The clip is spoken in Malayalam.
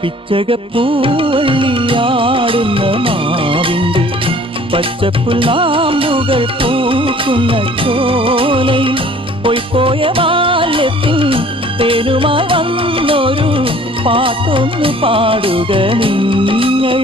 പിച്ചകപ്പൂവള്ളിയാടുന്ന മാവിൻ്റെ പച്ചപ്പുൽനാമ്പുകൾ പൂക്കുന്ന ചോലയിൽ പോയ ബാല്യത്തിൽ തേനുമായി വന്നൊരു പാട്ടൊന്നു പാടുക നിങ്ങൾ.